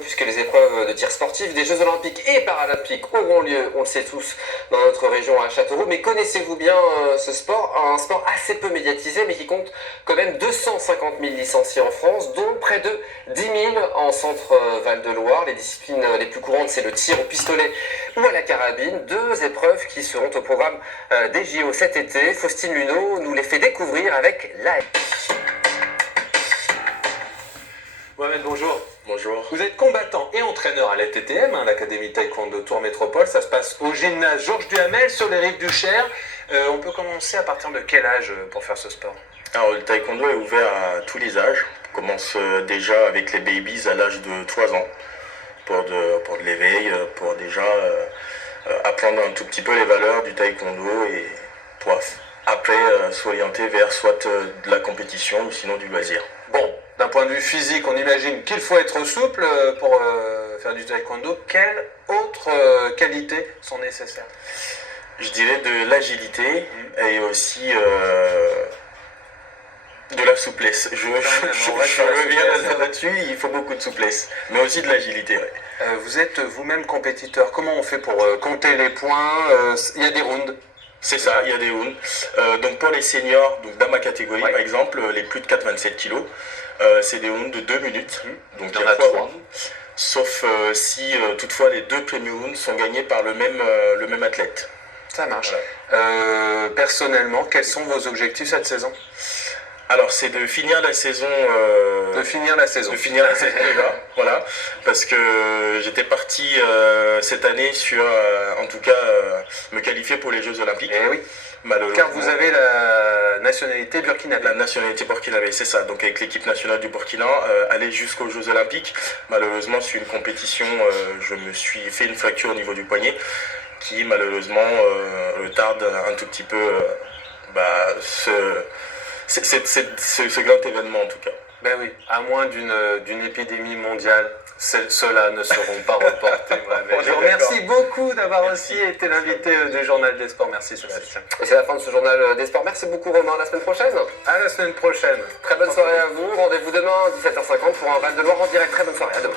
puisque les épreuves de tir sportif des Jeux Olympiques et Paralympiques auront lieu, on le sait tous, dans notre région à Châteauroux. Mais connaissez-vous bien ce sport? Un sport assez peu médiatisé, mais qui compte quand même 250 000 licenciés en France, dont près de 10 000 en centre Val-de-Loire. Les disciplines les plus courantes, c'est le tir au pistolet ou à la carabine. Deux épreuves qui seront au programme des JO cet été. Faustine Luneau nous les fait découvrir avec l'AF. Mohamed, bonjour. Bonjour. Vous êtes combattant et entraîneur à l'ATTM, l'Académie Taekwondo Tour Métropole. Ça se passe au gymnase Georges Duhamel sur les rives du Cher. On peut commencer à partir de quel âge pour faire ce sport? Alors le taekwondo est ouvert à tous les âges. On commence déjà avec les babies à l'âge de 3 ans pour de l'éveil, pour déjà apprendre un tout petit peu les valeurs du taekwondo et pour après s'orienter vers soit de la compétition ou sinon du loisir. Bon, d'un point de vue physique, on imagine qu'il faut être souple pour faire du taekwondo. Quelles autres qualités sont nécessaires? Je dirais de l'agilité et aussi de la souplesse. Je reviens là-dessus, il faut beaucoup de souplesse, mais aussi de l'agilité. Ouais. Vous êtes vous-même compétiteur. Comment on fait pour compter les points? Il y a des rounds. C'est ça, il y a des rounds. Donc pour les seniors, donc dans ma catégorie par exemple, les plus de 4,27 kg, c'est des rounds de 2 minutes. Donc il y en a 3 rounds. Sauf si toutefois les 2 premiers rounds sont gagnés par le même athlète. Ça marche. Voilà. Personnellement, quels sont vos objectifs cette saison? Alors c'est de finir la saison. De finir la saison déjà, voilà. Parce que j'étais parti cette année sur, en tout cas, me qualifier pour les Jeux Olympiques. Eh oui. Malheureusement. Car vous avez la nationalité burkinabé. La nationalité burkinabé, c'est ça. Donc avec l'équipe nationale du Burkina, aller jusqu'aux Jeux Olympiques. Malheureusement, sur une compétition, je me suis fait une fracture au niveau du poignet qui malheureusement retarde un tout petit peu ce grand événement en tout cas. Ben oui, à moins d'une épidémie mondiale, ceux-là ne seront pas reportés. Je vous remercie beaucoup d'avoir aussi été l'invité du Journal des Sports. Merci Sébastien. Et c'est la fin de ce Journal des Sports. Merci beaucoup Romain, à la semaine prochaine. À la semaine prochaine. Très bonne soirée à vous. Rendez-vous demain à 17h50 pour un Val de Loire en direct. Très bonne soirée, à demain.